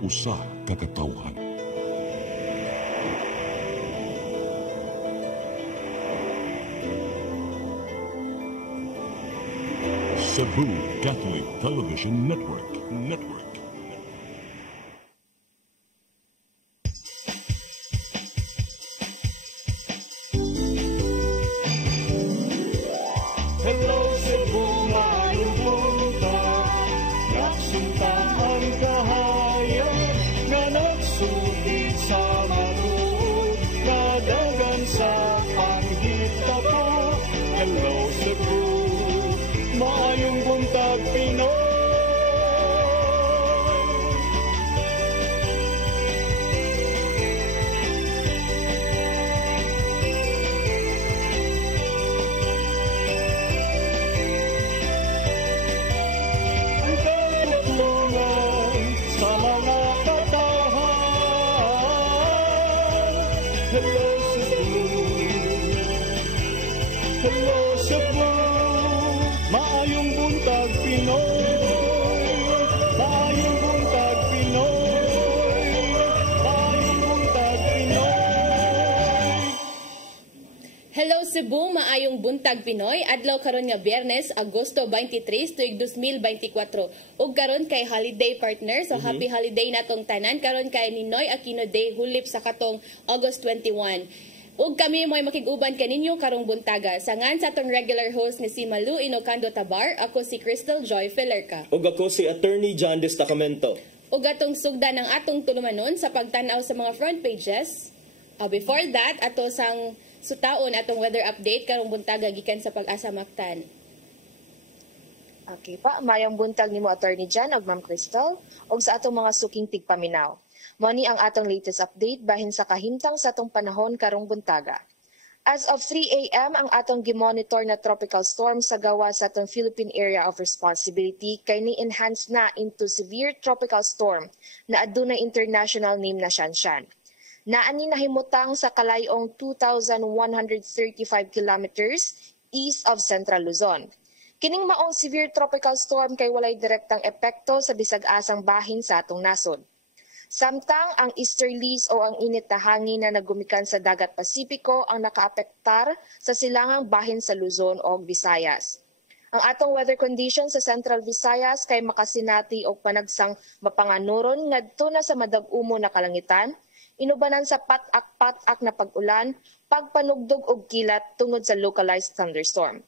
usa ka katawhan. Cebu Catholic Television Network. Hello Cebu, maayong buntag. Nagsunta ang kahayan nga nagsugid sa matuod, nadagan sa panghita pa. Hello Cebu, maayong buntag Pinoy. Ang katutulungan sa mga katawhan. Hello Cebu, hello Cebu, maayong buntag Pinoy. Maayong buntag Pinoy. Maayong buntag Pinoy. Hello Cebu, maayong buntag Pinoy. Adlaw karon nga Biyernes, Agosto 23, tuig 2024. Ug karon kay holiday partner, so happy holiday natong tanan. Karon kay Ninoy Aquino Day hulip sa katong August 21. Ug kami mo'y makiguban kaninyo karong buntaga. Sangan sa atong regular host ni si Malu Inocando Tabar, ako si Crystal Joy Felerca. Ug ako si Attorney John Destacamento. Ug atong sugdan ng atong tulumanon sa pagtan-aw sa mga front pages. Before that, ato sang sutaon atong weather update karong buntaga gikan sa Pag-asa Mactan. Okay pa, mayang buntag nimo Attorney Jan ug Ma'am Crystal ug sa atong mga suking tigpaminaw. Mao ni ang atong latest update bahin sa kahimtang sa atong panahon karong buntaga. As of 3 a.m. ang atong gimonitor na tropical storm sa gawa sa atong Philippine Area of Responsibility kay ni-enhance na into severe tropical storm na adunay international name na Shanshan. Naani nahimutang sa kalayong 2,135 kilometers east of Central Luzon. Kining maong severe tropical storm kay walay direktang epekto sa bisag asang bahin sa atong nasod. Samtang ang easterlies o ang init na hangin na nagumikan sa dagat Pasipiko ang nakaapektar sa silangang bahin sa Luzon o Visayas. Ang atong weather conditions sa Central Visayas kay makasinati og panagsang mapanganuron ngadto na sa madag-umo na kalangitan, inubanan sa patak-patak na pag-ulan, pagpanugdog og kilat tungod sa localized thunderstorm.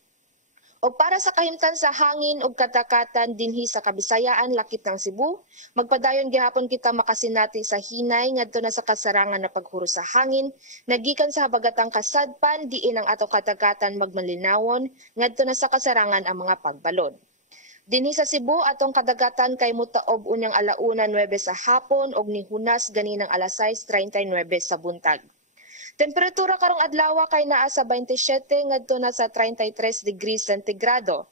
O para sa kahimtan sa hangin ug katakatan dinhi sa Kabisayaan lakip ng Cebu, magpadayon gihapon kita makasinati sa hinay ngadto na sa kasarangan na paghuro sa hangin, nagikan sa habagatang kasadpan diin ang ato katakatan magmalinawon ngadto na sa kasarangan ang mga pagbalod. Dinhi sa Cebu atong kadagatan kay mutaob unyang alauna 9 sa hapon ug nihunas ganinang alas 6:39 sa buntag. Temperatura karong adlaw kay naa sa 27 ngadto na sa 33 degrees centigrado.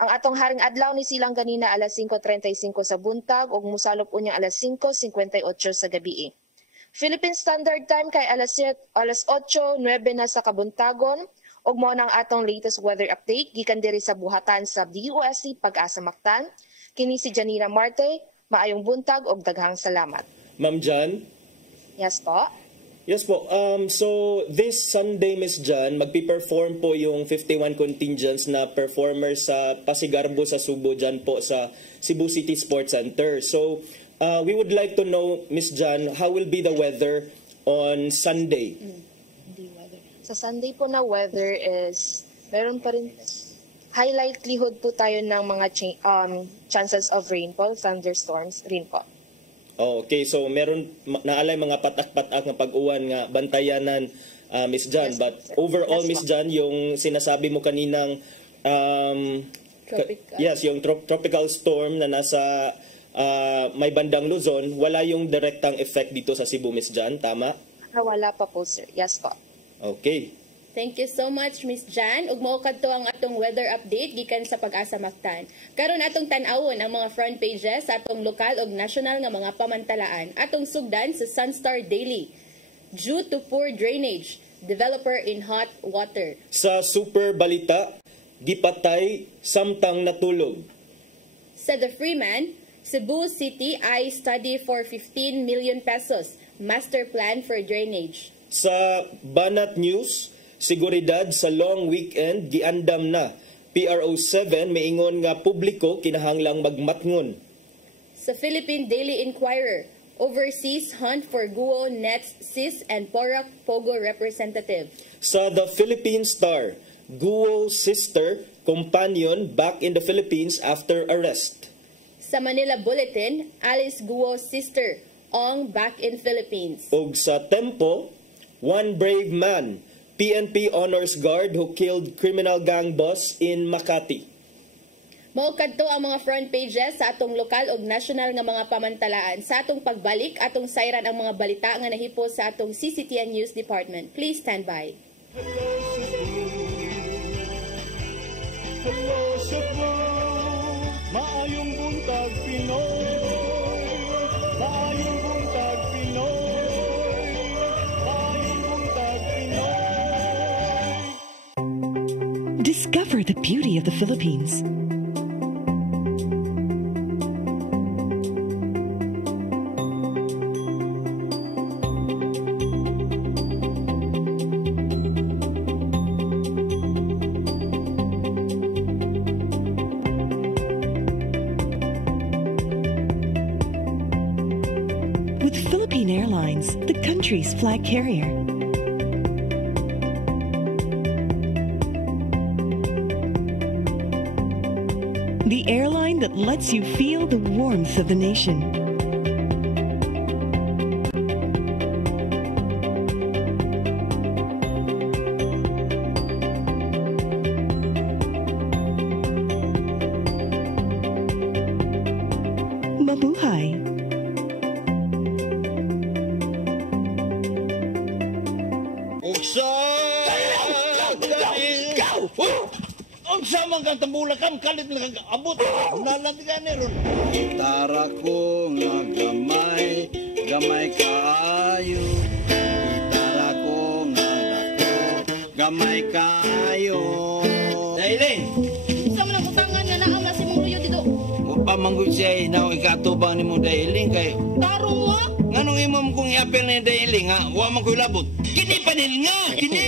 Ang atong haring adlaw ni silang ganina alas 5:35 sa buntag ug musalop unyang alas 5:58 sa gabii. Philippine Standard Time kay alas 8:09 na sa kabuntagon ug mao nang atong latest weather update gikan diri sa buhatan sa DOST Pag-asa Mactan. Kini si Janina Marte, maayong buntag ug daghang salamat. Ma'am Jan? Yes po. Yes po. So this Sunday, Miss Jan, magpi-perform po yung 51 contingents na performers sa Pasigarbo sa Subo dyan po sa Cebu City Sports Center. So we would like to know, Miss Jan, how will be the weather on Sunday? Sa Sunday po na weather is meron pa rin high likelihood po tayo ng mga chances of rainfall, thunderstorms, rin po. Okay, so meron naalay mga patak-patak na pag-uwan nga bantayanan, Miss Jan. Yes, But sir. overall, Yes, Miss Jan, yung sinasabi mo kaninang yung tropical storm na nasa may bandang Luzon, wala yung direktang effect dito sa Cebu, Miss Jan, tama? Wala pa po, sir. Yes po. Okay. Thank you so much, Miss Jan. Ug mao kadto ang atong weather update gikan sa Pag-asa Mactan. Karon atong tan-awon ang mga front pages sa atong lokal ug national nga mga pamantalaan. Atong sugdan sa Sunstar Daily. Due to poor drainage, developer in hot water. Sa Super Balita, gipatay samtang natulog. Sa The Freeman, Cebu City ay study for 15 million pesos. Master plan for drainage. Sa Banat News, seguridad sa long weekend giandam na. PRO7 maingon nga publiko kinahanglang magmatngon. Sa Philippine Daily Inquirer, overseas hunt for Guo, Nets, Sis, and Porac Pogo representative. Sa The Philippine Star, Guo sister, companion back in the Philippines after arrest. Sa Manila Bulletin, Alice Guo's sister, Ong back in Philippines. Ug sa Tempo, one brave man, PNP honors guard who killed criminal gang boss in Makati. Mao kadto ang mga front pages sa atong lokal ug national nga mga pamantalaan. Sa atong pagbalik, atong sayran ang mga balita nga nahipo sa atong CCTN News Department. Please stand by. Hello Cebu, maayong buntag Pinoy, maayong buntag Pinoy, maayong buntag Pinoy. Discover the beauty of the Philippines. With Philippine Airlines, the country's flag carrier. The airline that lets you feel the warmth of the nation. Mabuhay! Unsa man kang tambulakam kalit na kang abot nalandigan ni ron. Gitara ko nga gamay, gamay kaayo. Gitara ko nga dako, gamay kaayo. Dailing, Sa man ang utangan nga naam na si mong luyo dito. mo pa manggod siya na ikatubang ni mo Dailing kay. Tarong mo. Nganong imom kong i-apel ni Dailing ha, wa man ko'y labot. Kini panil nga, kini.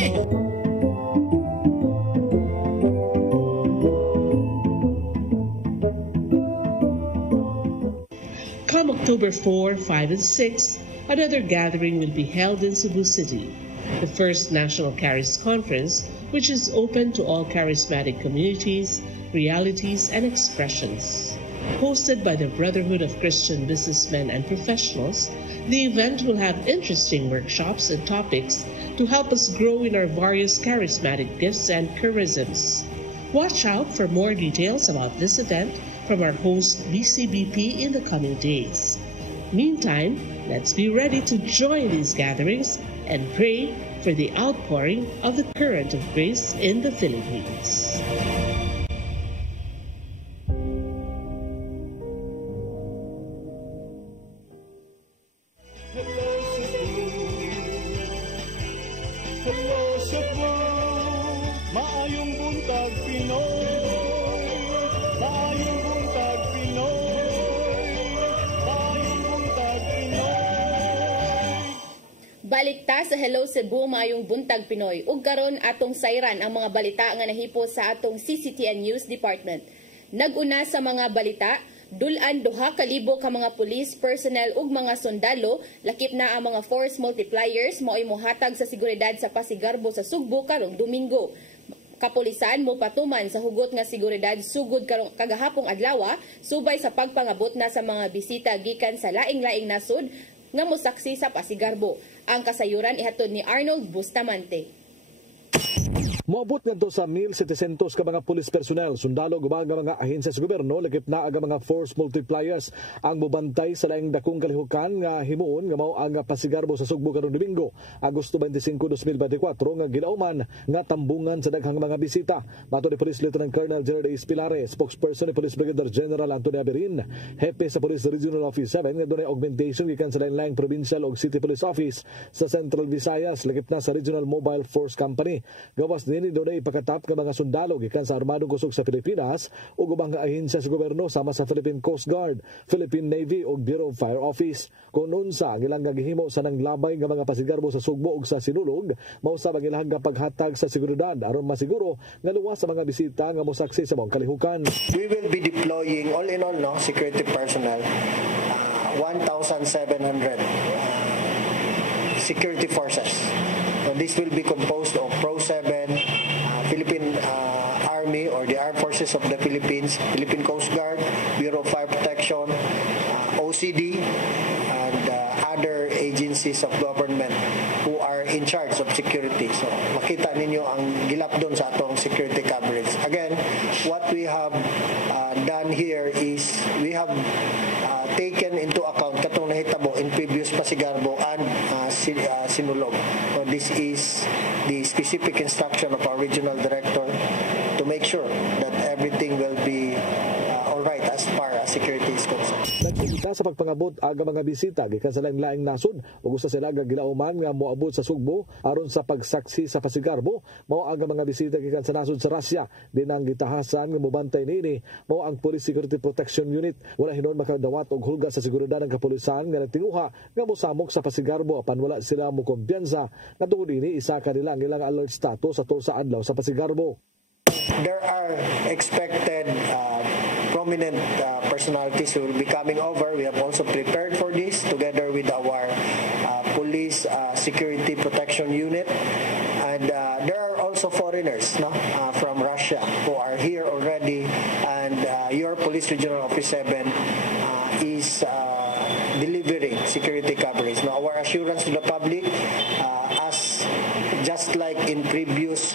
Come October 4, 5, and 6, another gathering will be held in Cebu City, the first National Charis Conference, which is open to all charismatic communities, realities, and expressions. Hosted by the Brotherhood of Christian Businessmen and Professionals, the event will have interesting workshops and topics to help us grow in our various charismatic gifts and charisms. Watch out for more details about this event from our host BCBP in the coming days. Meantime, let's be ready to join these gatherings and pray for the outpouring of the current of grace in the Philippines. Hello Cebu, maayong buntag Pinoy, maayong buntag Pinoy, maayong buntag Pinoy. Balik ta sa Hello Cebu, maayong buntag Pinoy. Ug karon atong sayran ang mga balita nga nahipo sa atong CCTN News Department. Naguna sa mga balita, dulan 2,000 ka mga police personnel ug mga sundalo, lakip na ang mga force multipliers mao'y mohatag sa seguridad sa Pasigarbo sa Sugbo karong Domingo. Kapulisan mo patuman sa hugot nga seguridad sugod karong kagahapong adlaw subay sa pagpangabot na sa mga bisita gikan sa laing-laing nasud nga mosaksi sa Pasigarbo. Ang kasayuran ihatod ni Arnold Bustamante. Moabot ngadto sa 1,700 ka mga pulis personnel, sundalo ug mga ahensya sa gobyerno, lakip na aga mga force multipliers ang mobantay sa laing dakong kalihukan nga himuon nga mao ang Pasigarbo sa Sugbo karong Domingo, Agosto 25, 2024 nga gilauman nga tambungan sa daghang mga bisita. Bato ni Police Lieutenant Colonel Gerard A. Spilare, spokesperson ni Police Brigadier General Antonio Aberin, hepe sa Police Regional Office 7 nga dunay augmentation gikan sa laing provincial ug city police office sa Central Visayas, lakip na sa Regional Mobile Force Company. Gawas ni Nini doon ay ipakatap ng mga sundalo gikan sa Armadong Kusog sa Pilipinas o ubang nga ahensya sa gobyerno sama sa Philippine Coast Guard, Philippine Navy o Bureau of Fire Office. Kung unsa ang ilang gihimo sa nanglabay nga mga pasigarbo sa Sugbo ug sa Sinulog, mausab ang ilang paghatag sa seguridad aron masiguro nga luwas sa mga bisita nga mosaksi sa mga kalihukan. We will be deploying all in all security personnel 1,700 security forces. So this will be composed of Pro-7, Philippine Army or the Armed Forces of the Philippines, Philippine Coast Guard, Bureau of Fire Protection, OCD, and other agencies of government who are in charge of security. So makita ninyo ang gilap doon sa atong security coverage. Again, what we have done here is we have taken into account katong nahitabo in previous Pasigarbo and Sinulog. So this is the specific instruction of our regional director to make sure that everything will be all right as far as security is concerned. Nagpilita sa pagpangabot aga mga bisita gikan sa laing-laing nasod ug usa sila gilauman nga moabot sa Sugbo aron sa pagsaksi sa Pasigarbo. Mao aga mga bisita gikan sa nasod sa Russia dinang gitahasan nga mobantay nini mao ang Police Security Protection Unit. Wala hinon makadawat og hulga sa seguridad ng kapulisan nga nagtinguha nga mosamok sa Pasigarbo apan wala sila mo kumpiyansa nga tungod ini isa kanila ang ilang alert status sa sa adlaw sa Pasigarbo. There are expected prominent personalities who will be coming over. We have also prepared for this together with our Police Security Protection Unit. And there are also foreigners from Russia who are here already. And your Police Regional Office 7 is delivering security coverage. Now, our assurance to the public, as just like in previous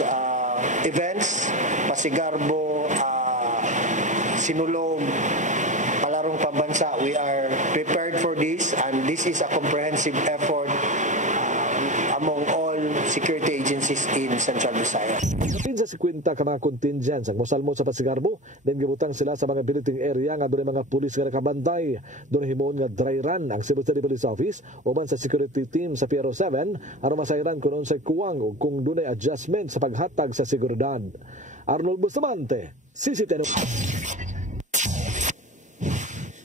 events, Pasigarbo, Sinulog, Palarong Pambansa, we are prepared for this, and this is a comprehensive effort among all security agencies in Central Visayas. Kapin sa 50 ka mga contingents ang mosalmo sa Pasigarbo, then gibutang sila sa mga billeting area nga doon mga pulis nga nakabantay. Doon himuon nga dry run ang Cebu City Police Office uban sa security team sa Piero 7 aron masayran kung sa kuwang o kung doon ay adjustment sa paghatag sa seguridad. Arnold Bustamante, CCTV.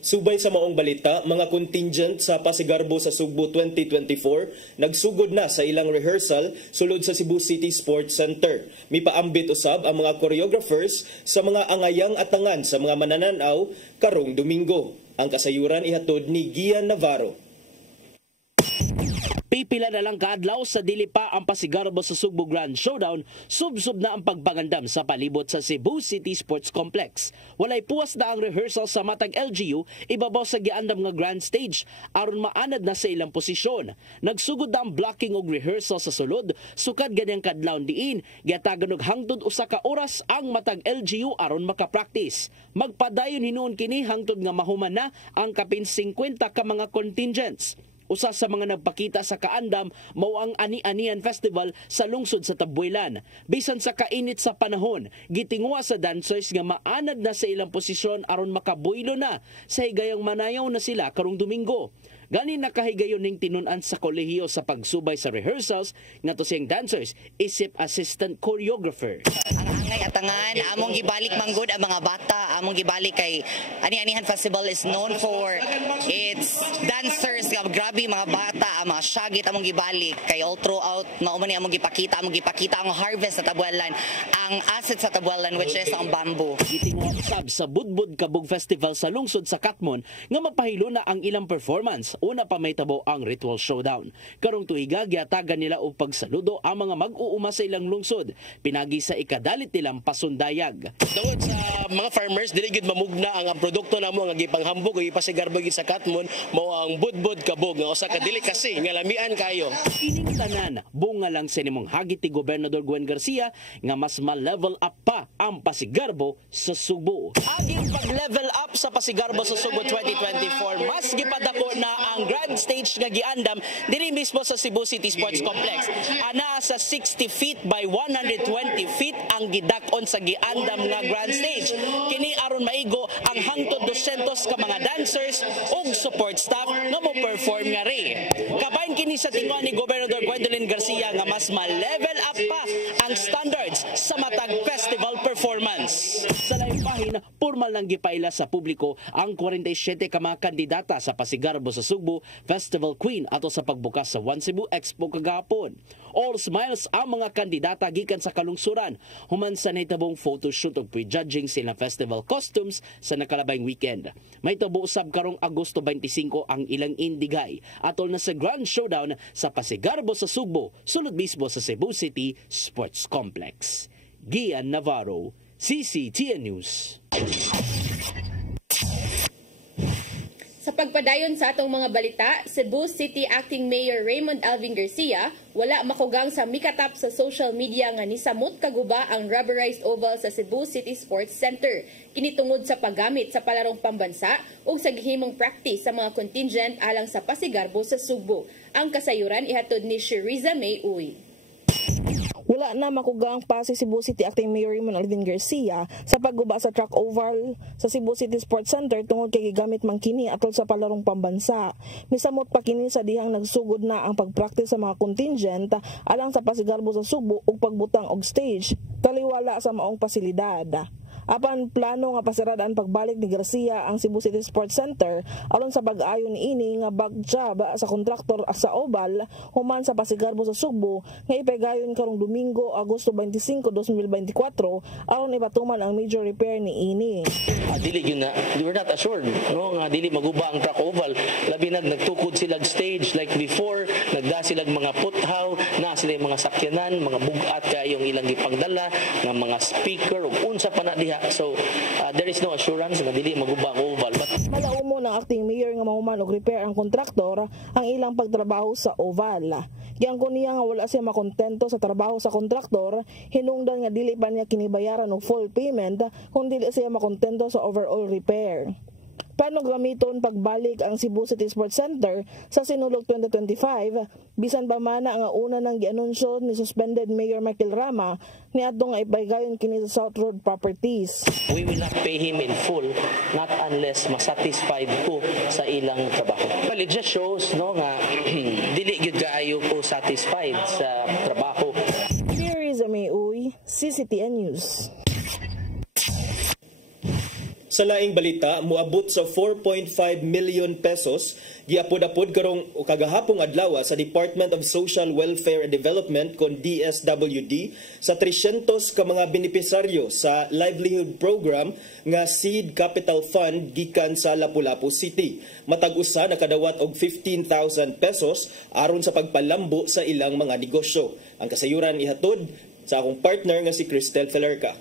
Subay sa maong balita, mga contingent sa Pasigarbo sa Sugbo 2024 nagsugod na sa ilang rehearsal sulod sa Cebu City Sports Center. Mipaambit usab ang mga choreographers sa mga angayang atangan sa mga manananaw karong Domingo. Ang kasayuran ihatod ni Gian Navarro. Pipila na lang kaadlaw sa dili pa ang Pasigarbo sa Sugbo Grand Showdown, sub-sub na ang pagpangandam sa palibot sa Cebu City Sports Complex. Walay puwas na ang rehearsal sa matag LGU, ibabaw sa giandam nga grand stage, aron maanad na sa ilang posisyon. Nagsugod na ang blocking og rehearsal sa sulod, sukad ganyang kadlaw diin, giatagan og hangtod usa ka oras ang matag LGU aron makapractice. Magpadayon hinuon kini hangtod nga mahuman na ang kapin 50 ka mga contingents. Usa sa mga nagpakita sa kaandam mao ang Ani-Anian Festival sa lungsod sa Tabuelan. Bisan sa kainit sa panahon, gitingwa sa dancers nga maanad na sa ilang posisyon aron makabuylo na sa higayang manayaw na sila karong Domingo. Gani nakahigayon ning tinunan sa kolehiyo sa pagsubay sa rehearsals ngadto siyang dancers isip assistant choreographer. Angay atangan among gibalik manggod ang mga bata, among gibalik kay Ani-Anihan Festival is known for its dancers. Grabe mga bata, mga syagit among gibalik kay all throughout mao man ni among gipakita ang harvest sa Tabuelan, ang asset sa Tabuelan which is ang bamboo. Gitingwa usab sa Budbud Kabug Festival sa lungsod sa Katmon nga mapahilo na ang ilang performance. Una pa may tabo ang ritual showdown. Karong tuiga giatagan nila og pagsaludo ang mga mag-uuma sa ilang lungsod pinagi sa ikadalit nilang pasundayag. Tungod sa mga farmers dili gid mamugna ang produkto namo nga gipanghambog o ipasigarbo gid sa Katmon mao ang Budbud Kabug nga usa ka delicacy nga lamian kayo. Ining tanan bunga lang sa nimong hagit ni Gobernador Gwen Garcia nga mas ma-level up pa ang Pasigarbo sa Sugbo. Aging pag-level up sa Pasigarbo sa Sugbo 2024 mas gipadako na ang grand stage nga giandam diri mismo sa Cebu City Sports Complex. Ana sa 60 feet by 120 feet ang gidakon sa giandam nga grand stage. Kini aron maigo ang hangtod 200 ka mga dancers ug support staff nga mo perform nga ri. Kabahin kini sa tingwa ni Gobernador Gwendolyn Garcia nga mas ma-level up pa ang standards formal nang gipaila sa publiko ang 47 ka mga kandidata sa Pasigarbo sa Sugbo Festival Queen ato sa pagbukas sa One Cebu Expo kagahapon. All smiles ang mga kandidata gikan sa kalungsuran human sa nahitabong photoshoot ug prejudging sila festival costumes sa nakalabayng weekend. May tabo usab karong Agosto 25 ang ilang indigay atol na sa Grand Showdown sa Pasigarbo sa Sugbo sulod mismo sa Cebu City Sports Complex. Gian Navarro, CCTN News. Sa pagpadayon sa atong mga balita, Cebu City Acting Mayor Raymond Alvin Garcia wala makugang sa mikatap sa social media nga nisamot kaguba ang rubberized oval sa Cebu City Sports Center kinitungod sa paggamit sa palarong pambansa ug sa gihimong practice sa mga contingent alang sa Pasigarbo sa Sugbo. Ang kasayuran ihatod ni Sheriza May Uy. Wala na makugang pa si Cebu City Acting Mayor Raymond Alvin Garcia sa pagguba sa track oval sa Cebu City Sports Center tungod kay gigamit man kini atol sa palarong pambansa. Misamot pa kini sa dihang nagsugod na ang pagpractice sa mga contingent alang sa Pasigarbo sa Sugbo ug pagbutang og stage taliwala sa maong pasilidad. Apan plano nga pasarada ang pagbalik ni Garcia ang Cebu City Sports Center aron sa pag-ayon ini nga back job sa kontraktor sa oval human sa Pasigarbo sa Sugbo nga ipegayon karong Domingo, Agosto 25, 2024 aron ipatuman ang major repair ni ini. Dili yun na, we're not assured no nga dili maguba ang track oval labi nagtukod silag stage like before, nagda silag mga puthaw na sila mga sakyanan, mga bugat kayong ilang gipangdala nga mga speaker ug unsa pa na diha. So there is no assurance na dili maguba ang oval. Malaumo ng acting mayor nga mahuman og repair ang kontraktor ang ilang pagtrabaho sa oval. Giangko niya nga wala siya makontento sa trabaho sa kontraktor, hinungdan nga dili pa niya kinibayaran og full payment kung dili siya makontento sa overall repair. Paano gamiton pagbalik ang Cebu City Sports Center sa sinulog 2025 bisan pa man nga una nang gianunsyo ni suspended Mayor Michael Rama niadto nga ipaygayon kini sa South Road Properties. We will not pay him in full not unless masatisfied ko sa ilang trabaho. Well, it just shows no nga dili gyud kaayo ko satisfied sa trabaho. Here is May Uy, CCTN News. Sa laing balita, muabot sa 4.5 million pesos giapod-apod karong kagahapong adlaw sa Department of Social Welfare and Development kon DSWD sa 300 ka mga benepisaryo sa livelihood program nga Seed Capital Fund gikan sa Lapu-Lapu City. Matag usa nakadawat og 15,000 pesos aron sa pagpalambo sa ilang mga negosyo. Ang kasayuran ihatod sa akong partner nga si Cristel Felerca.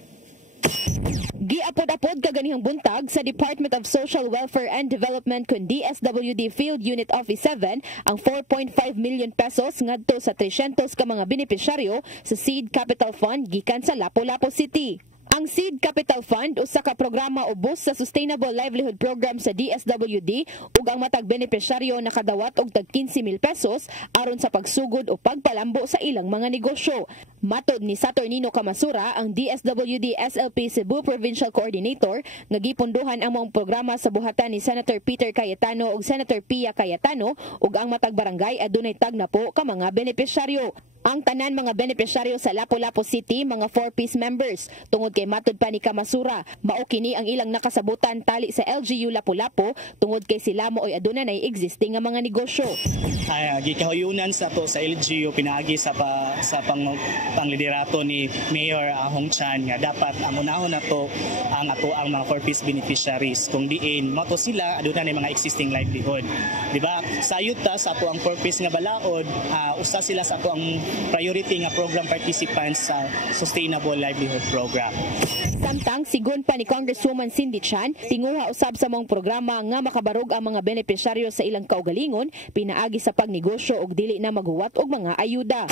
Giapod-apod kaganihang buntag sa Department of Social Welfare and Development kun DSWD Field Unit Office 7 ang 4.5 million pesos ngadto sa 300 ka mga benepisyaryo sa Seed Capital Fund gikan sa Lapu-Lapu City. Ang Seed Capital Fund usa ka programa ubos sa Sustainable Livelihood Program sa DSWD ug ang matag benepisyaryo nakadawat og tag 15,000 pesos aron sa pagsugod o pagpalambo sa ilang mga negosyo. Matod ni Saturnino Camasura, ang DSWD SLP Cebu Provincial Coordinator, nga gipunduhan ang mga programa sa buhatan ni Senator Peter Cayetano ug Senator Pia Cayetano ug ang matag barangay adunay tag na po ka mga benepisyaryo. Ang tanan mga benepisyaryo sa Lapu-Lapu City mga 4-piece members. Tungod kay matod pa ni Camasura, mao kini ang ilang nakasabutan tali sa LGU Lapu-Lapu tungod kay sila mo ay aduna nay existing nga mga negosyo. Gikahuyunan sa to sa LGU pinaagi sa pangliderato ni Mayor Hong Chan nga dapat ang unahon na to ang ato ang mga 4-piece beneficiaries kung diin mo to sila aduna nay mga existing livelihood. Di ba? Sa yuta sa ato ang 4-piece nga balaod, usa sila sa ato ang priority nga program participants sa Sustainable Livelihood Program. Samtang sigon pa ni Congresswoman Cindy Chan, tinguha usab sa mong programa nga makabarog ang mga benepisyaryo sa ilang kaugalingon, pinaagi sa pagnegosyo og dili na maghuwat og mga ayuda.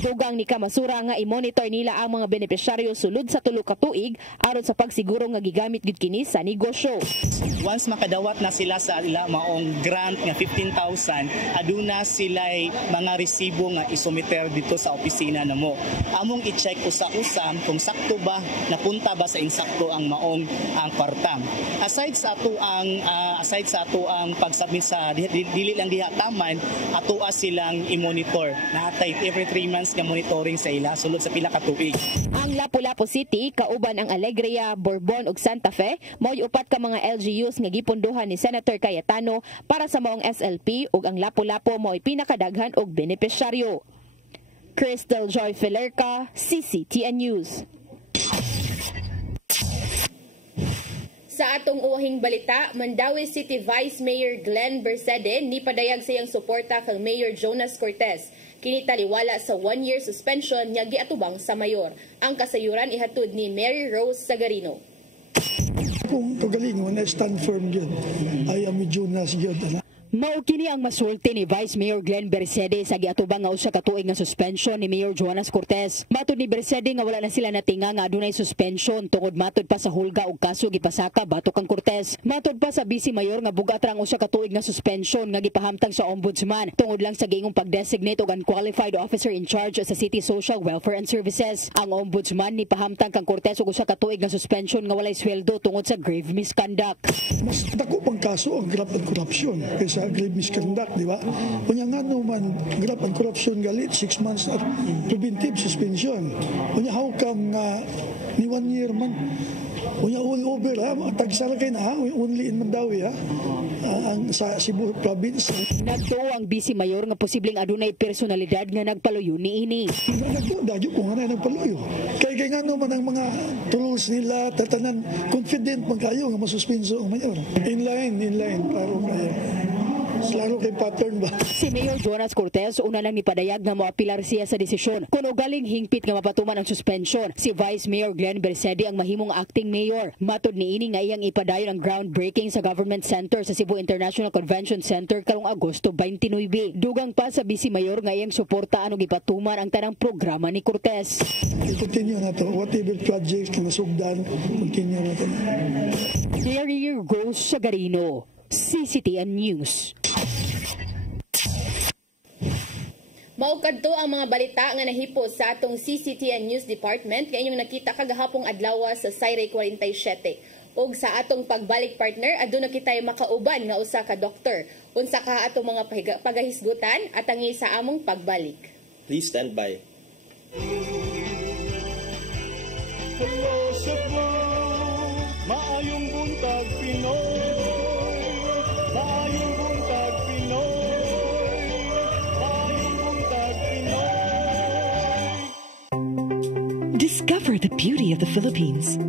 Gidugang ni Kamasura nga i-monitor nila ang mga benepisyaryo sulod sa 3 ka tuig aron sa pagsiguro nga gigamit gid kini sa negosyo. Once makadawat na sila sa ila maong grant nga 15,000, aduna sila'y mga resibo nga isumiter dito sa opisina namo. Among i-check usa-usa kung sakto ba, napunta ba sa insakto ang maong ang kwarta. Aside sa ato ang pagsubmit sa dili lang diha taman, atoa silang i-monitor. Natay every 3 months nga monitoring sa ila sulod sa pila ka tuig. Ang Lapu-Lapu City kauban ang Alegria, Bourbon ug Santa Fe mo'y upat ka mga LGUs nga gipunduhan ni Senator Cayetano para sa maong SLP ug ang Lapu-Lapu mo'y pinakadaghan og benepisyaryo. Crystal Joy Filerca, CCTN News. Sa atong uwahing balita, Mandawi City Vice Mayor Glenn Bersede ni padayag sa iyang suporta kang Mayor Jonas Cortez. Kini taliwala sa 1-year suspension nga giatubang sa mayor. Ang kasayuran ihatod ni Mary Rose Sagarino. Kung kagalingon, I stand firm yun. I am Jonas yun. Mao kini ang masulti ni Vice Mayor Glenn Bersede sa giatubang nga usa ka tuig nga suspension ni Mayor Jonas Cortez. Matud ni Bersede nga wala na sila natinga nga adunay suspension tungod matud pa sa hulga ug kaso gipasaka batok kang Cortez. Matud pa sa Vice Mayor nga bugat ra ang usa ka tuig nga suspension nga gipahamtang sa ombudsman tungod lang sa giingong pagdesignate og unqualified officer in charge sa City Social Welfare and Services. Ang ombudsman ni pahamtang kang Cortez og usa ka tuig nga suspension nga walay sweldo tungod sa grave misconduct. Mas dako pang kaso ang graft and corruption kaysa grave misconduct, di ba? Kunya nga naman, graft and corruption galit, 6 months na preventive suspension. Kunya how come nga ni 1 year man, kunya all over ha, tagsara kayo na ha, only in Mandawi ha, ang sa Cebu province. Nagtuo ang Vice Mayor nga posibleng adunay personalidad nga nagpaluyo niini. Dadyo ko nga na nagpaluyo. Kaya nga naman ang mga tools nila, tatanan, confident man kayo nga masuspenso ang mayor. In line, klaro kayo. Lalo kay pattern ba? Si Mayor Jonas Cortez una lang nipadayag nga moapilar siya sa desisyon. Kuno galing hingpit nga mapatuman ang suspension, si Vice Mayor Glenn Bersede ang mahimong acting mayor. Matud niini nga iyang ipadayon ang groundbreaking sa Government Center sa Cebu International Convention Center karong Agosto 29. Dugang pa sa Vice Mayor nga iyang suportaan og ipatuman ang tanang programa ni Cortez. Continue na to. Whatever projects na nasugdan, continue na to. Mary Rose Sagarino, CCTN News. Maukadto ang mga balita nga nahipos sa atong CCTN News Department nga inyong nakita kagahapong adlaw sa Sayre 47. Ug sa atong pagbalik partner, aduna kitay makauban nga usa ka doktor. Unsa ka atong mga pagahisgutan at tangi sa among pagbalik. Please stand by. Hello Cebu, maayong buntag Pinoy. Maayong buntag Pinoy. Discover the beauty of the Philippines.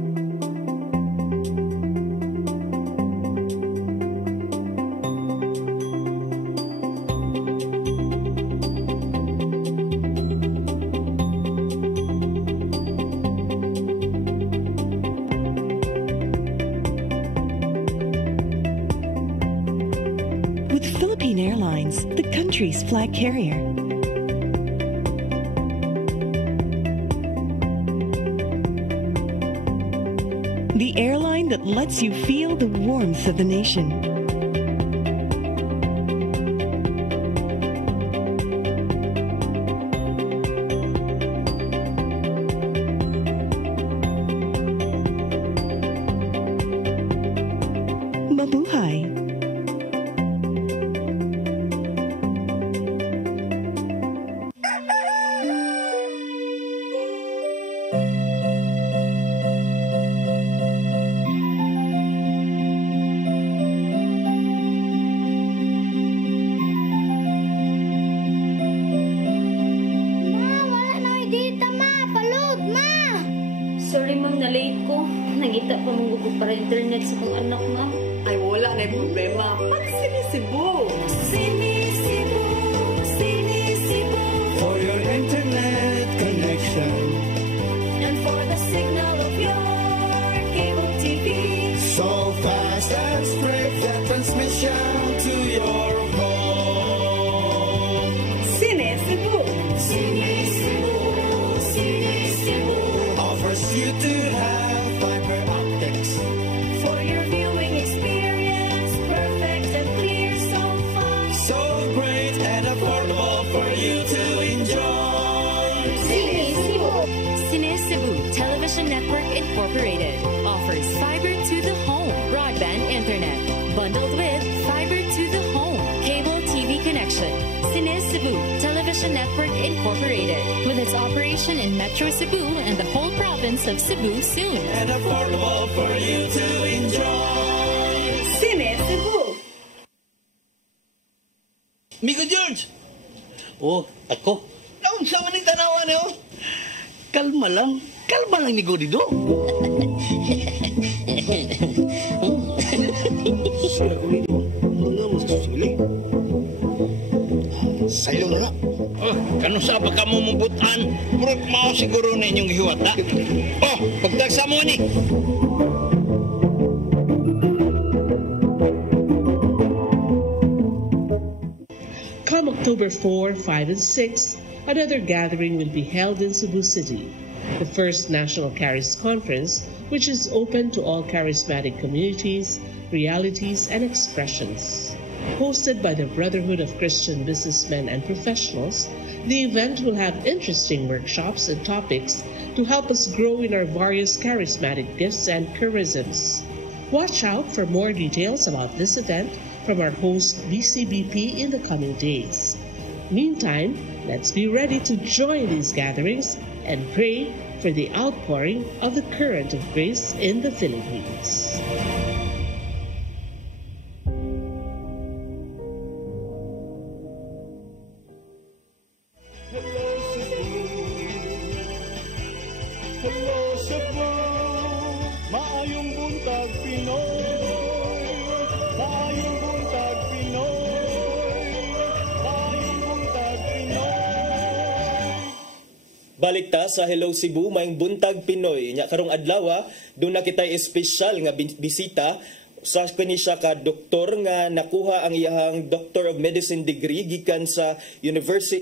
With Philippine Airlines, the country's flag carrier. The airline that lets you feel the warmth of the nation. Mabuhay. Sorry ma'am, na-late ko. Nagita pa mong gusto para internet sa kong anak ma'am. Ay, wala na yung problema. Mag-Sinisibu! Sinisibu, Sinisibu. For your internet connection. And for the signal of your cable TV. So fast and spread the transmission to your phone. Sinisibu! Sinisibu. to enjoy. Cine Cebu. Cine Cebu Television Network Incorporated offers fiber to the home broadband internet bundled with fiber to the home cable TV connection. Cine Cebu Television Network Incorporated with its operation in Metro Cebu and the whole province of Cebu soon. And affordable for you to enjoy. Cine Cebu. Migo George! Oh, ako? Naon sa maning tanawan niyo? Kalma lang Migo Dido. Sila ko nito. Mga mas susili. Sayo na. Oh, kano sa ba ka mo mabutan? Murag mao siguro na inyong hiwata. Oh, pagtagsa mo ni. Come October 4, 5, and 6, another gathering will be held in Cebu City, the first National Charis Conference, which is open to all charismatic communities, realities, and expressions. Hosted by the Brotherhood of Christian Businessmen and Professionals, the event will have interesting workshops and topics to help us grow in our various charismatic gifts and charisms. Watch out for more details about this event from our host BCBP in the coming days. Meantime, let's be ready to join these gatherings and pray for the outpouring of the current of grace in the Philippines. Hello Cebu, maayong buntag Pinoy. Maayong buntag Pinoy. Maayong buntag Pinoy. Balik ta sa Hello Cebu, maayong buntag Pinoy. Nya karong adlaw, doon na kitay espesyal nga bisita. Sa kani siya ka doktor nga nakuha ang iyang Doctor of Medicine degree gikan sa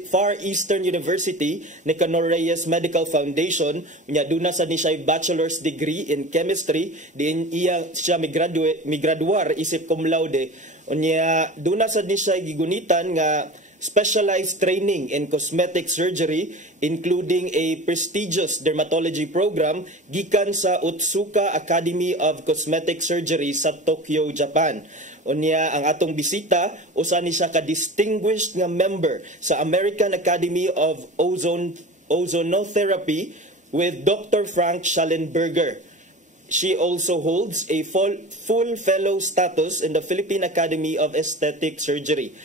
Far Eastern University ni Canor Reyes Medical Foundation. Unya duna sa ni siya bachelor's degree in chemistry, diin iya siya migraduar isip cum laude. Unya duna sa ni siya gigunitan nga specialized training in cosmetic surgery, including a prestigious dermatology program gikan sa Otsuka Academy of Cosmetic Surgery sa Tokyo, Japan. Unya ang atong bisita, usa ni siya ka-distinguished nga member sa American Academy of Ozonotherapy with Dr. Frank Schallenberger. She also holds a full fellow status in the Philippine Academy of Aesthetic Surgery.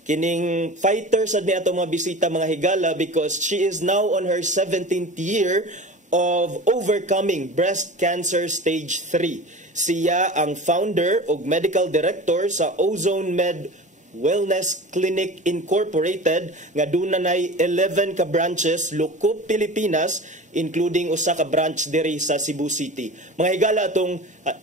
Kining fighter sad ni ato mga bisita mga higala because she is now on her 17th year of overcoming breast cancer stage 3. Siya ang founder o medical director sa Ozone Med Wellness Clinic Incorporated nga dunay 11 ka branches lukop Pilipinas, including usa ka branch diri sa Cebu City. Mga higala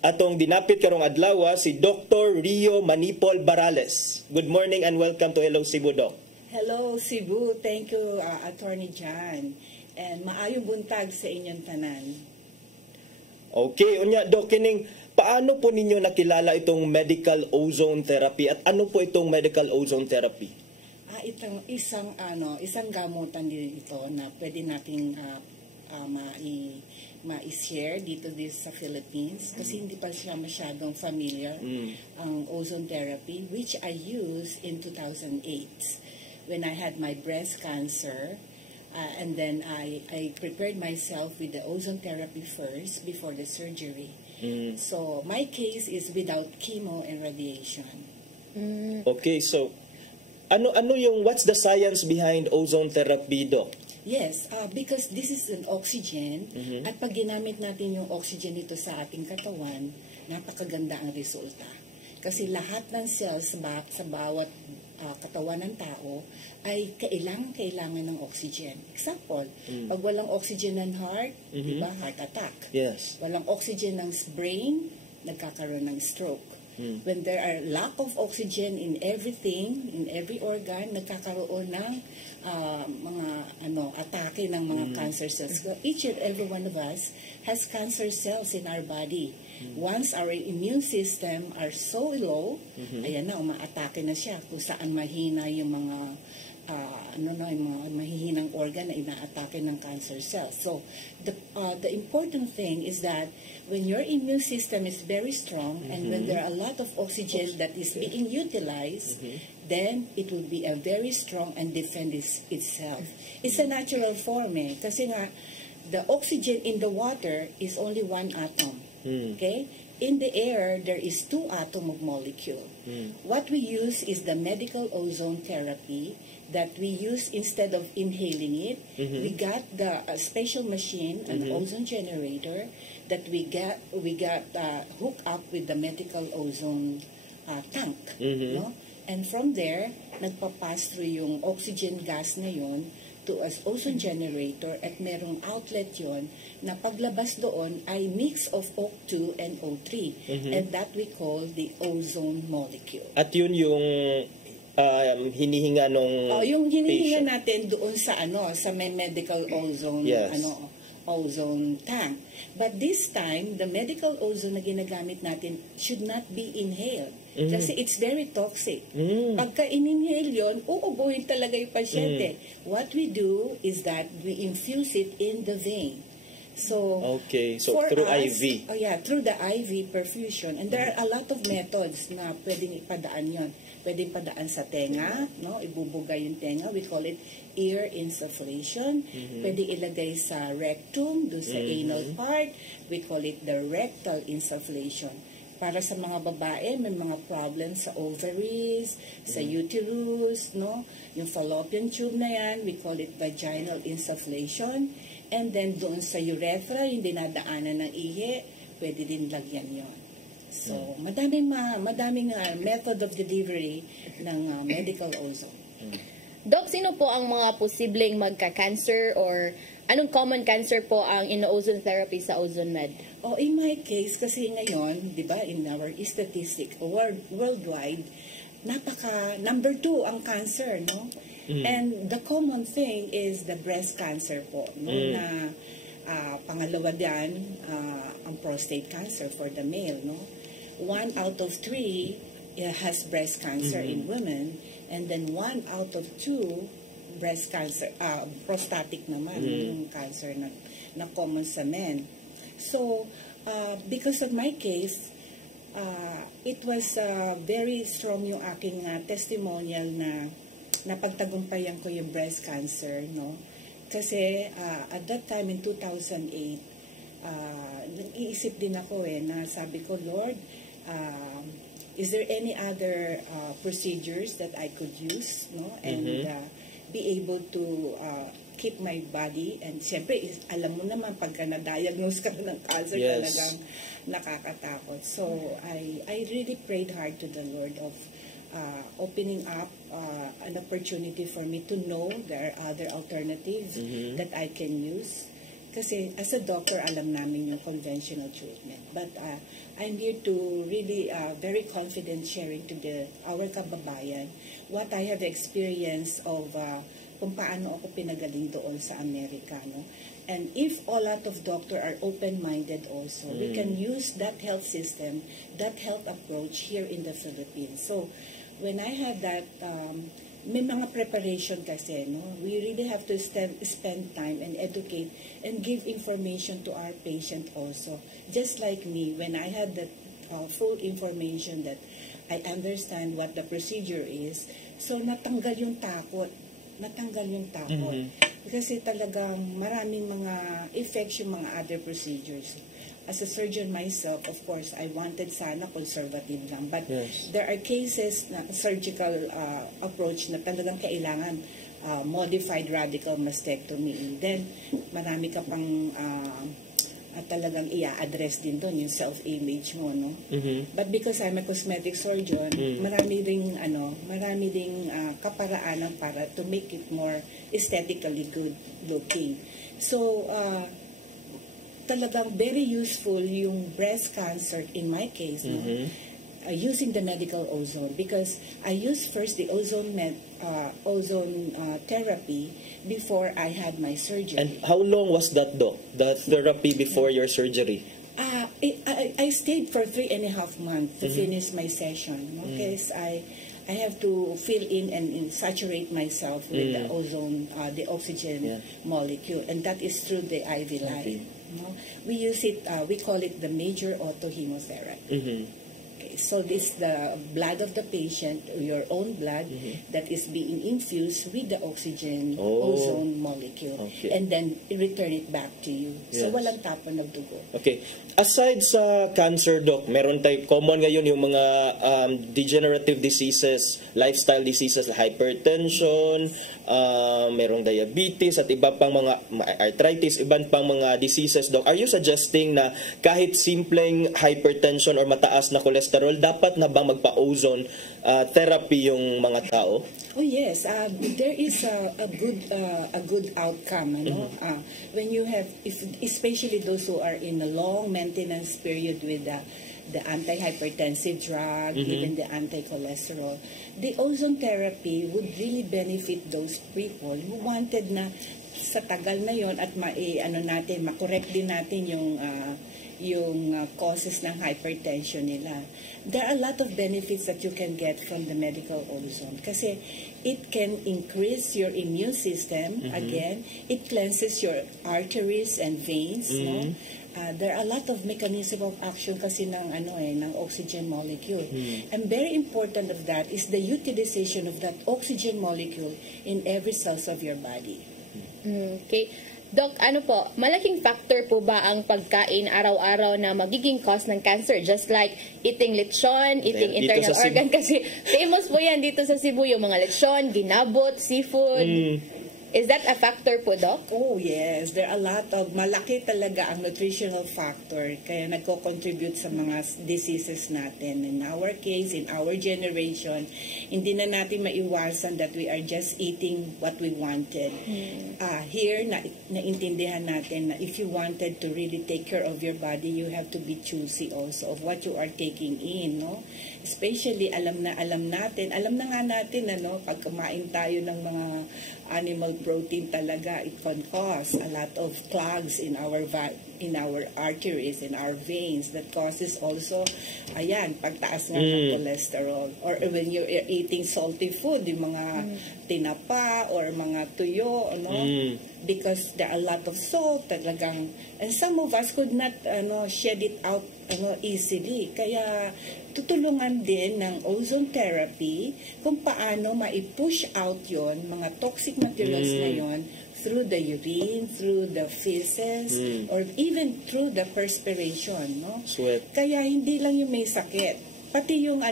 atong dinapit karong adlaw si Dr. Rio Manipol Barales. Good morning and welcome to Hello Cebu, Doc. Hello Cebu, thank you Attorney John. And maayong buntag sa inyong tanan. Okay, unya Doc, paano po ninyo nakilala itong medical ozone therapy at ano po itong medical ozone therapy? Isang gamutan din ito na pwede nating ma-share dito sa Philippines kasi hindi pa siya masyadong familiar ang ozone therapy, which I used in 2008 when I had my breast cancer. And then I prepared myself with the ozone therapy first before the surgery. So my case is without chemo and radiation. Okay, so what's the science behind ozone therapy, Doc? Yes, because this is an oxygen at pag ginamit natin yung oxygen nito sa ating katawan, napakaganda ang resulta. Kasi lahat ng cells sa bawat katawan ng tao ay kailangan ng oxygen. Example, pag walang oxygen ng heart, diba, heart attack. Yes. Walang oxygen ng brain, nagkakaroon ng stroke. When there are lack of oxygen in everything, in every organ, nagkakaroon ng mga atake ng mga cancer cells. So each and every one of us has cancer cells in our body. Once our immune system are so low, ayan na, umaatake na siya kung saan mahina yung mga yung mga mahihinang organ na inaatake ng cancer cells. So, the important thing is that when your immune system is very strong and when there are a lot of oxygen that is being utilized, then it will be a very strong and defend itself. It's a natural form kasi nga, the oxygen in the water is only 1 atom. Okay? In the air, there is 2 atoms of molecule. What we use is the medical ozone therapy that we use instead of inhaling it. We got the special machine, an ozone generator, that we got hooked up with the medical ozone tank. No? And from there, nagpa-pass through yung oxygen gas na yun to an ozone generator at merong outlet yon na paglabas doon ay mix of O2 and O3. And that we call the ozone molecule. At yun yung hinihinga nung yung hinihinga patient natin doon sa sa may medical ozone ozone tank. But this time, the medical ozone na ginagamit natin should not be inhaled. Kasi it's very toxic. Pagka in-inhale yun, uubuhin talaga yung pasyente. What we do is that we infuse it in the vein. So through us, IV. Through the IV perfusion. And there are a lot of methods na pwedeng ipadaan yon. Pwedeng padaan sa tenga, no? Ibubugay yung tenga. We call it ear insufflation. Pwedeng ilagay sa rectum, do sa anal part. We call it the rectal insufflation. Para sa mga babae, may mga problems sa ovaries, sa uterus, no? Yung fallopian tube na yan, we call it vaginal insufflation. And then doon sa urethra, yung dinadaanan ng ihi, pwede din lagyan yon. So, madaming method of delivery ng medical ozone. Doc, sino po ang mga posibleng magka-cancer or anong common cancer po ang ino-ozone therapy sa Ozone Med? In my case, kasi ngayon, di ba, in our statistic worldwide, number 2 ang cancer, no? And the common thing is the breast cancer po, no? Na pangalawa diyan ang prostate cancer for the male, no? 1 out of 3 has breast cancer in women, and then 1 out of 2 breast cancer, prostatic naman, yung cancer na common sa men. So, because of my case, it was very strong yung aking testimonial na napagtagumpayan ko yung breast cancer, no? Kasi at that time in 2008, nag-iisip din ako na sabi ko, Lord, is there any other procedures that I could use, no? And be able to keep my body. And siyempre, alam mo naman, pagka na-diagnose ka ng cancer, talagang nakakatakot. So, I really prayed hard to the Lord of opening up an opportunity for me to know there are other alternatives that I can use. Kasi as a doctor, alam namin yung conventional treatment. But I'm here to really very confident sharing to our kababayan what I have experienced of kung paano ako pinagaling doon sa Amerika. No? And if a lot of doctors are open-minded also, we can use that health system, that health approach here in the Philippines. So when I had that, may mga preparation kasi, no? We really have to spend time and educate and give information to our patient also. Just like me, when I had that full information that I understand what the procedure is, so natanggal yung takot. Kasi talagang maraming mga effects yung mga other procedures. As a surgeon myself, of course, I wanted sana conservative lang. But there are cases na surgical approach na talagang kailangan modified radical mastectomy. And then, marami ka pang talagang i-address din doon yung self-image mo, no? But because I'm a cosmetic surgeon, marami ding kaparaanan para to make it more aesthetically good looking. So, talagang very useful yung breast cancer in my case, no? Using the medical ozone, because I used first the ozone therapy before I had my surgery. And how long was that, Doc? The therapy before your surgery? I stayed for 3.5 months to finish my session because I have to fill in and saturate myself with the ozone, the oxygen molecule, and that is through the IV line. We use it, we call it the major autohemotherapy. So this the blood of the patient, your own blood, that is being infused with the oxygen ozone molecule, and then return it back to you. So walang tapon ng dugo. Okay. Aside sa cancer, Doc, meron tayo, common ngayon yung mga degenerative diseases, lifestyle diseases, hypertension, merong diabetes, at iba pang mga arthritis, iban pang mga diseases, Doc. Are you suggesting na kahit simpleng hypertension or mataas na cholesterol, dapat na bang magpa-ozone therapy yung mga tao? Oh yes, there is a good outcome. When you have, especially those who are in a long maintenance period with the antihypertensive drug, even the anti-cholesterol, the ozone therapy would really benefit those people who wanted na sa tagal na yon at makorek din natin yung causes ng hypertension nila. There are a lot of benefits that you can get from the medical ozone kasi it can increase your immune system. Again, it cleanses your arteries and veins. There are a lot of mechanism of action kasi ng oxygen molecule. And very important of that is the utilization of that oxygen molecule in every cells of your body. Okay. Doc, malaking factor po ba ang pagkain araw-araw na magiging cause ng cancer? Just like eating lechon, eating internal organ. Kasi famous po yan dito sa Cebu, yung mga lechon, ginabot, seafood. Is that a factor po, Doc? Oh, yes. There are a lot of, malaki talaga ang nutritional factor. Kaya nagko-contribute sa mga diseases natin. In our case, in our generation, hindi na natin maiwasan that we are just eating what we wanted. Here, naintindihan natin na if you wanted to really take care of your body, you have to be choosy also of what you are taking in, no? Especially, alam na nga natin, pag kumain tayo ng mga animal protein talaga, it can cause a lot of clogs in our arteries, in our veins, that causes also, pagtaas nga ng cholesterol. Or when you're eating salty food, yung mga tinapa or mga tuyo, because there are a lot of salt talagang, and some of us could not shed it out easily. Kaya tutulungan din ng ozone therapy kung paano ma-push out yon mga toxic materials na yon through the urine, through the feces, or even through the perspiration, no? Sweat. Kaya hindi lang yung may sakit, pati yung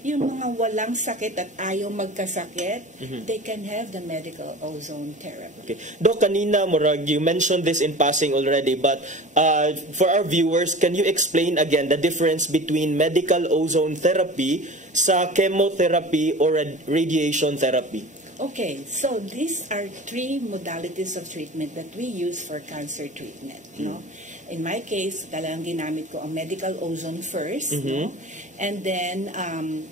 yung mga walang sakit at ayaw magkasakit, they can have the medical ozone therapy. Okay. Doc, kanina, Murag, you mentioned this in passing already, but for our viewers, can you explain again the difference between medical ozone therapy sa chemotherapy or radiation therapy? Okay, so these are 3 modalities of treatment that we use for cancer treatment, no? In my case, talagang ginamit ko ang medical ozone first, no? And then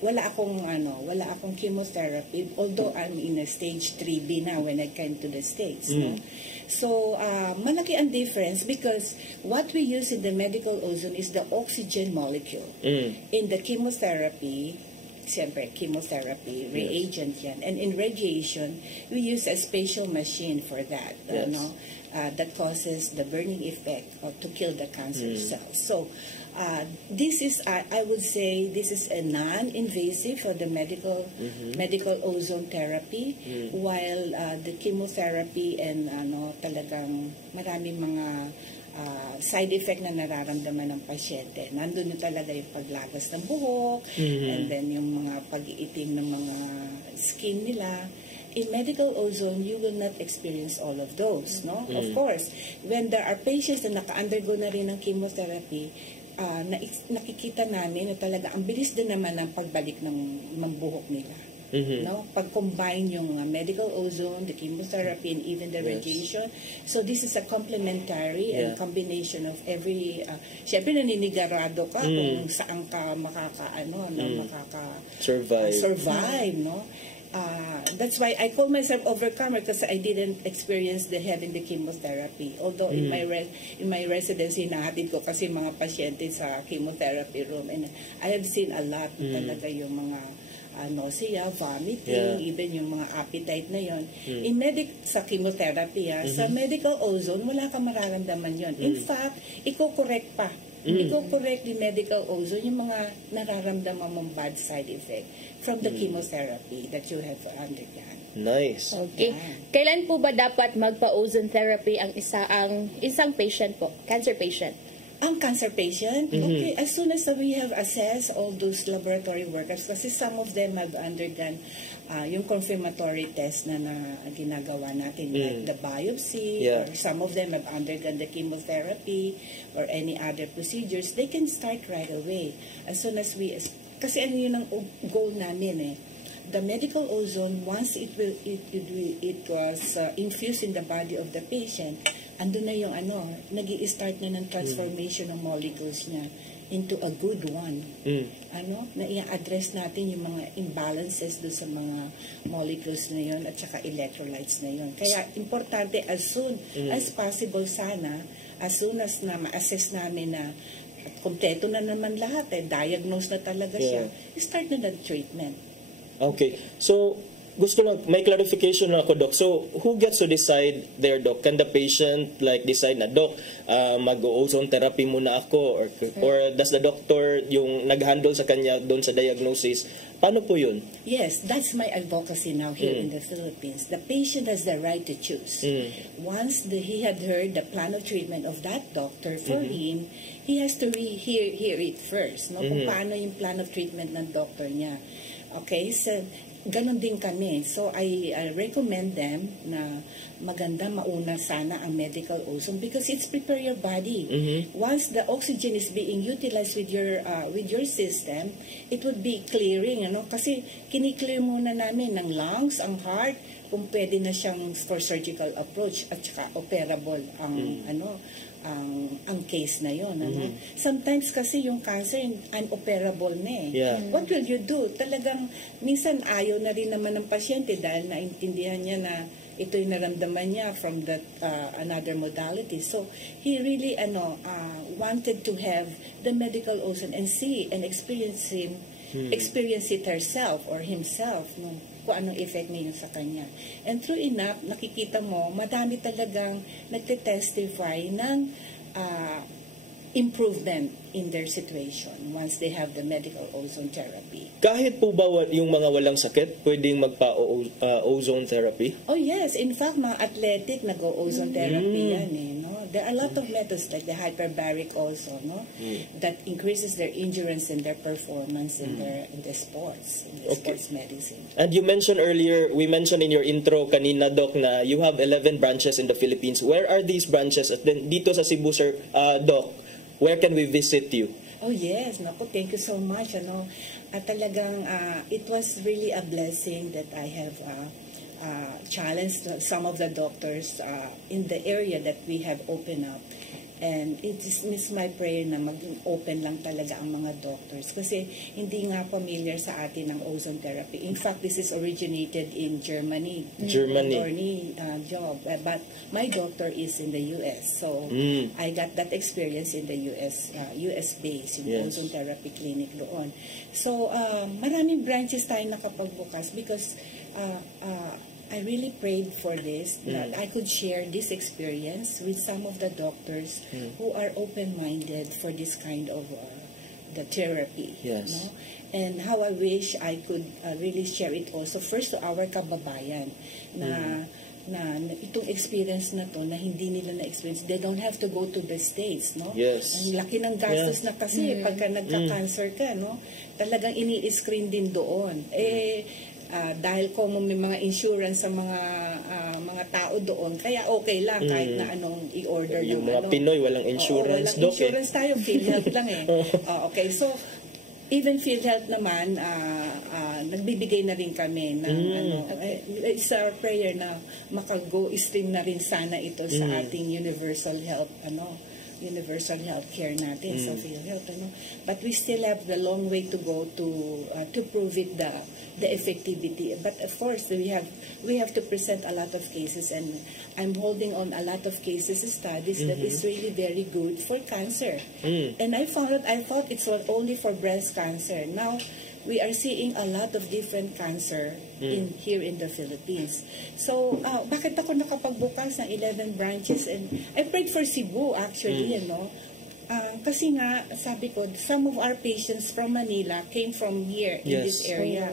wala akong chemotherapy, although I'm in a stage 3B now when I came to the States, no? So malaki ang difference because what we use in the medical ozone is the oxygen molecule. In the chemotherapy, siyempre, chemotherapy, reagent yan. And in radiation, we use a special machine for that, that causes the burning effect to kill the cancer cells. So, this is, I would say, this is a non-invasive for the medical ozone therapy, while the chemotherapy and talagang maraming mga side effect na nararamdaman ng pasyente. Nandun na talaga yung paglagas ng buhok, and then yung mga pag-iitim ng mga skin nila. In medical ozone, you will not experience all of those, no? Of course, when there are patients na naka-undergo na rin ng chemotherapy, nakikita namin na talaga ang bilis din naman ng pagbalik ng buhok nila. No, pag-combine yung medical ozone, the chemotherapy, and even the radiation. So this is a complementary and combination of every. Siyempre naninigarado ka kung saan ka makaka-survive, no? That's why I call myself overcomer, because I didn't experience having the chemotherapy. Although in my residency, nahatid ko kasi mga pasyente sa chemotherapy room, and I have seen a lot talaga yung mga nausea, vomiting, even yung mga appetite na yon. Sa chemotherapy, sa medical ozone, wala kang mararamdaman yon. In fact, i-correct pa. I-correct the medical ozone yung mga nararamdaman mong bad side effect from the chemotherapy that you have undergone. Nice. Okay. Kailan po ba dapat magpa-ozone therapy ang isang patient po, cancer patient? Ang cancer patient, okay, as soon as we have assessed all those laboratory workers, kasi some of them have undergone yung confirmatory test na ginagawa natin, like the biopsy, or some of them have undergone the chemotherapy or any other procedures, they can start right away. As soon as kasi ano yun ang goal namin the medical ozone, once it was infused in the body of the patient, ando na yung nag-i-start na ng transformation ng molecules niya into a good one. Na i-address natin yung mga imbalances do sa mga molecules na yun at saka electrolytes na yun. Kaya importante as soon as possible sana, as soon as na ma-assess namin na kompleto na naman lahat, diagnose na talaga siya, start na ng treatment. Okay. So, gusto lang, may clarification na ako, Doc. So, who gets to decide there, Doc? Can the patient decide na, Doc, mag-ozone therapy muna ako? Or does the doctor yung nag-handle sa kanya doon sa diagnosis? Paano po yun? Yes, that's my advocacy now here in the Philippines. The patient has the right to choose. Once he had heard the plan of treatment of that doctor for him, he has to hear it first. No? Kung paano yung plan of treatment ng doctor niya. Okay, so ganon din kami. So I recommend them na maganda mauna sana ang medical ozone because it's prepare your body. Once the oxygen is being utilized with your system, it would be clearing, kasi kiniklear muna namin ng lungs, ang heart, kung pwede na siyang for surgical approach at saka operable ang case na yon. Sometimes kasi yung cancer unoperable na What will you do? Talagang minsan ayaw na rin naman ng pasyente dahil naintindihan niya na ito yung naramdaman niya from that another modality. So he really wanted to have the medical ozone and see and experience it herself or himself, kung anong effect niya sa kanya. And true enough, nakikita mo, madami talagang nagte-testify ng improvement in their situation once they have the medical ozone therapy. Kahit po ba yung mga walang sakit, pwedeng magpa-ozone therapy? Oh yes, in fact, mga athletic nag-ozone therapy yan There are a lot of methods like the hyperbaric also, that increases their endurance and their performance in the sports, sports medicine. And you mentioned earlier, we mentioned in your intro kanina, Doc, na you have 11 branches in the Philippines. Where are these branches? At then dito sa Cebu, sir, Doc, where can we visit you? Oh yes, thank you so much. At talagang it was really a blessing that I have challenged some of the doctors in the area that we have opened up. And it is my prayer na maging open lang talaga ang mga doctors kasi hindi nga familiar sa atin ng ozone therapy. In fact, this is originated in Germany. Attorney job. But my doctor is in the US. So I got that experience in the US base, in ozone therapy clinic doon. So maraming branches tayo nakapagbukas because I really prayed for this, that I could share this experience with some of the doctors who are open-minded for this kind of the therapy. Yes. And how I wish I could really share it also first to our kababayan na itong experience na to na hindi nila na-experience. They don't have to go to the States, Yes. Ang laki ng gastos na kasi pagka nagka-cancer ka, talagang ini-screen din doon. Dahil kung may mga insurance sa mga tao doon, kaya okay lang kahit na anong i-order yung mga Pinoy walang insurance, walang insurance tayo, PhilHealth lang okay, so even PhilHealth naman nagbibigay na rin kami ng it's our prayer na makago stream na rin sana ito sa ating universal health universal health care natin sa PhilHealth, ano. But we still have the long way to go to prove it the effectivity. But of course we have to present a lot of cases, and I'm holding on a lot of cases studies that is really very good for cancer. And I thought it's only for breast cancer. Now we are seeing a lot of different cancer here in the Philippines. So, bakit ako nakapagbukas ng 11 branches? And I prayed for Cebu, actually, kasi nga, sabi ko, some of our patients from Manila came from here, in this area.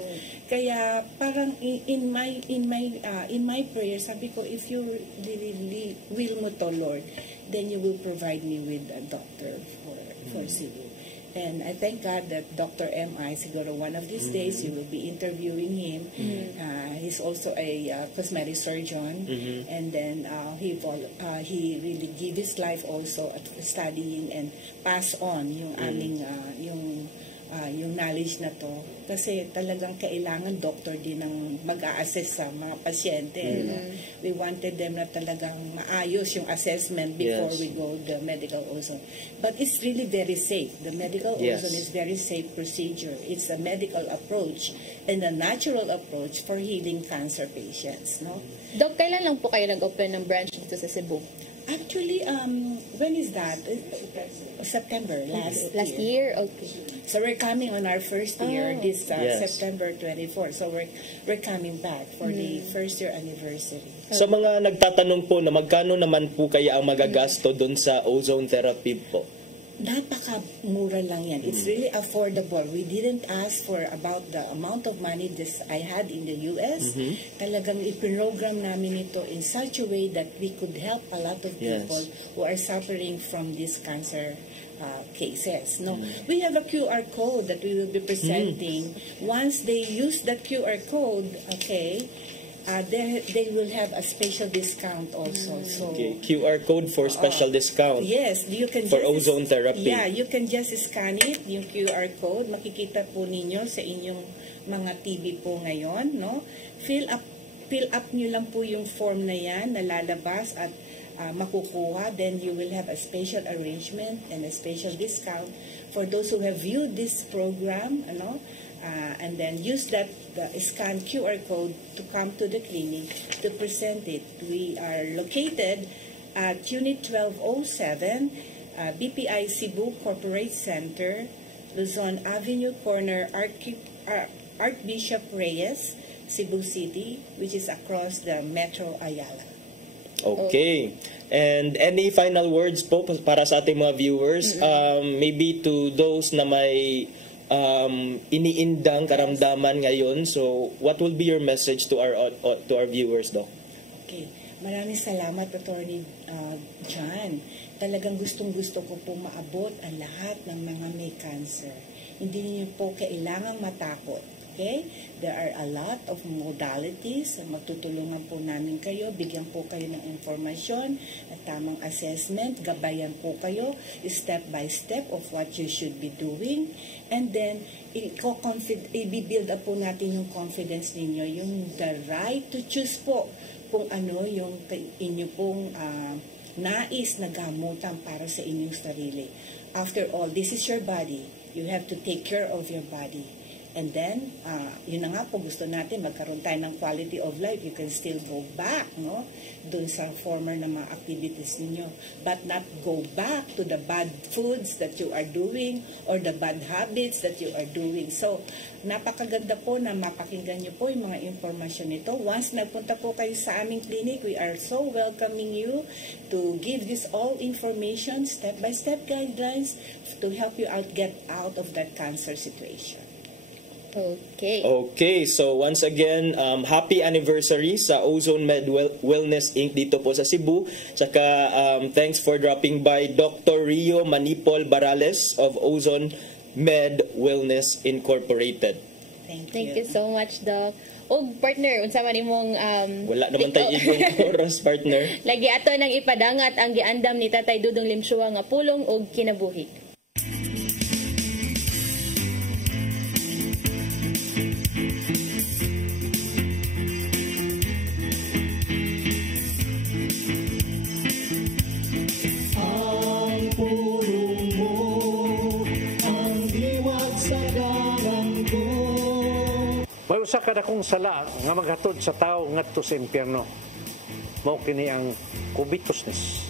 Kaya, parang in my prayer, sabi ko, if you really will mo to, Lord, then you will provide me with a doctor for Cebu. And I thank God that Dr. M.I., siguro one of these days, you will be interviewing him. He's also a cosmetic surgeon. And then he really gave his life also at studying and pass on yung aming, yung knowledge na to. Kasi talagang kailangan doctor din ng mag-a-assess sa mga pasyente. We wanted them na talagang maayos yung assessment before we go the medical ozone. But it's really very safe. The medical ozone is very safe procedure. It's a medical approach and a natural approach for healing cancer patients. No? Doc, kailan lang po kayo nag-open ng branch dito sa Cebu? Actually, when is that? September last year. Okay. So we're coming on our first year this September 24. So we're coming back for the first year anniversary. Sa mga nagtatanong po na magkano naman po kaya ang magagasto doon sa ozone therapy po? Napakamura lang yan. It's really affordable. We didn't ask for about the amount of money I had in the US. Talagang iprogram namin ito in such a way that we could help a lot of people who are suffering from these cancer cases. No, we have a QR code that we will be presenting. Once they use that QR code, they will have a special discount also. So QR code for special discount. Yes, you can for ozone therapy. Yeah, you can just scan it, yung QR code. Makikita po ninyo sa inyong mga TV po ngayon, no? Fill up nyo lang po yung form na yan, na lalabas at makukuha. Then you will have a special arrangement and a special discount for those who have viewed this program, ano? And then use the scan QR code to come to the clinic to present it. We are located at Unit 1207, BPI Cebu Corporate Center, Luzon Avenue Corner, Archbishop Reyes, Cebu City, which is across the Metro Ayala. Okay. And any final words po para sa ating mga viewers? Maybe to those na may iniindang karamdaman ngayon. So, what will be your message to our viewers, Doc? Okay. Maraming salamat, Attorney John. Talagang gustong-gusto ko po maabot ang lahat ng mga may cancer. Hindi niyo po kailangang matakot. Okay? There are a lot of modalities. Magtutulungan po namin kayo. Bigyan po kayo ng informasyon at tamang assessment. Gabayan po kayo step by step of what you should be doing. And then, i-build up po natin yung confidence ninyo, yung the right to choose po kung ano yung inyo pong nais na gamutan para sa inyong sarili. After all, this is your body. You have to take care of your body. And then, yun na nga po, gusto natin magkaroon tayo ng quality of life. You can still go back, no? Dun sa former na mga activities ninyo. But not go back to the bad foods that you are doing or the bad habits that you are doing. So, napakaganda po na mapakinggan nyo po yung mga informasyon nito. Once nagpunta po kayo sa aming clinic, we are so welcoming you to give this all information, step-by-step guidelines to help you get out of that cancer situation. Okay, so once again, happy anniversary sa Ozone Med Wellness Inc. dito po sa Cebu. Saka thanks for dropping by Dr. Rio Manipol Barales of Ozone Med Wellness Incorporated. Thank you so much, Doc. O partner, unsa man imong wala naman tayo ibang oras, partner. Lagi ato nang ipadangat ang giandam ni Tatay Dudong Limsua nga pulong og kinabuhi. pinakadakong sala nga maghatod sa tao ngadto sa impyerno mao kini ang covetousness.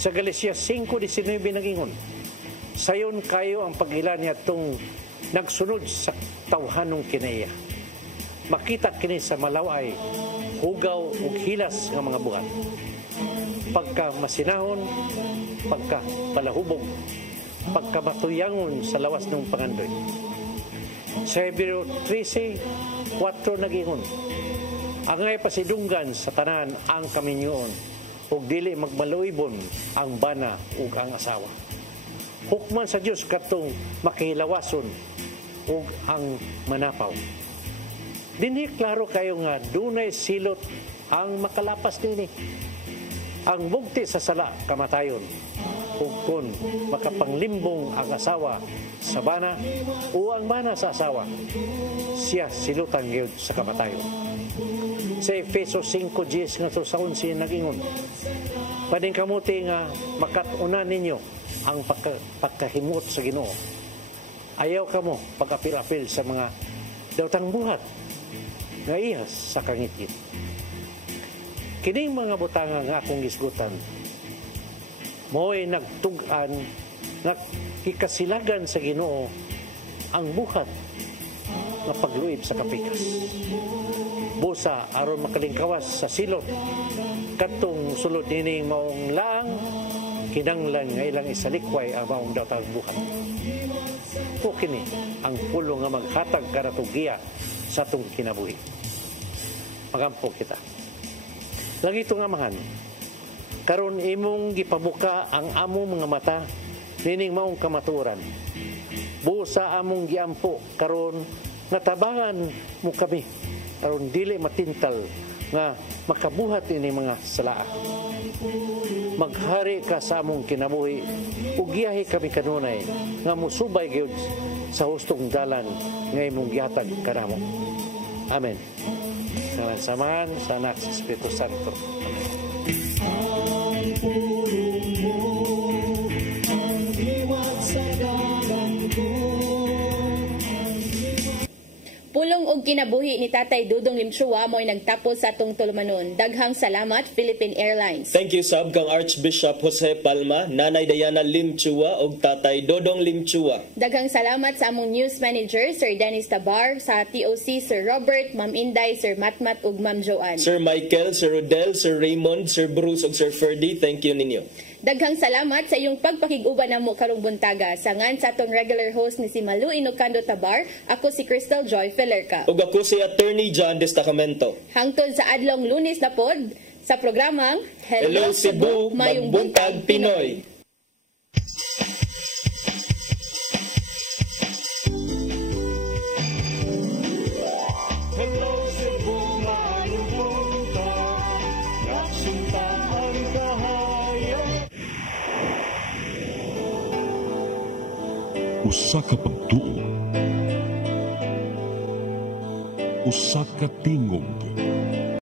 Sa Galacia 5:19 nagingon, sayon kayo ang pag-ila niya tong nagsunod sa tawhanong kinaiya. Makita kini sa malaway, hugaw ug hilas nga mga buhat. Pagka masinahon, pagka palahubog, pagka matuyangon sa lawas ng pangandoy. Sa Hebreo 13:4 nagingon, angay pasidunggan sa tanan ang kaminyoon, ug dili magmaluibon ang bana ug ang asawa. Hukman sa Dios katong makihilawason ug ang manapaw. Dinhi klaro kayo nga dunay silot ang makalapas nini. Ang bugti sa sala kamatayon, ug kun makapanglimbong ang asawa sa bana o ang bana sa asawa, siya silutan gyud sa kamatayon. Sa Efeso 5:10 nga sa 11 nagingon, pading kamuti nga makatuna ninyo ang pagkahimot sa Ginoo. Ayaw kamo pag-apil-apil sa mga dawtang buhat nga ihas sa kangit-ngit. Kining mga butanga nga akong gisgutan, mo'y nagtug-an nga kikasilagan sa Ginoo ang buhat nga pagluib sa kapikas. Busa aron makalingkawas sa silot katong sulod nining maong laang, kinanglan nga ilang isalikway ang maong dawtang buhat. O kini ang pulo nga maghatag karatugiya sa atong kinabuhi. Magampo kita. Lagi itong amahan, karon imong gipabuka ang among mga mata nining maong kamaturan. Busa among giampo karon natabangan mo kami karon dili matintal nga makabuhat ini mga salaa. Maghari ka sa among kinabuhi ug giyahi kami kanunay nga musubay gyud sa hustong dalan nga imong gihatag kanamo. Amen. Ngalan sa Ama, sa Anak, sa Espiritu Santo. Pulong og kinabuhi ni Tatay Dudong Limchua mo'y nagtapos sa atong tulumanon. Daghang salamat, Philippine Airlines. Thank you sab kang Archbishop Jose Palma, Nanay Diana Limchua ug Tatay Dodong Limchua. Daghang salamat sa among news manager, Sir Dennis Tabar, sa TOC, Sir Robert, Ma'am Inday, Sir Matmat ug Ma'am Joanne. Sir Michael, Sir Rodel, Sir Raymond, Sir Bruce ug Sir Ferdy, thank you ninyo. Daghang salamat sa iyong pagpakig-uban namo karong buntaga. Sangan sa atong regular host ni si Malu Inocando Tabar, ako si Crystal Joy Felerca. Ug ako si Attorney John Destacamento. Hangtod sa adlong Lunes na pod sa programang Hello Cebu, Mayong Buntag Pinoy. Hello Cebu, Mayong Buntag, yaksunta ang kahayag. Usa ka pagtuo, usa ka tingog,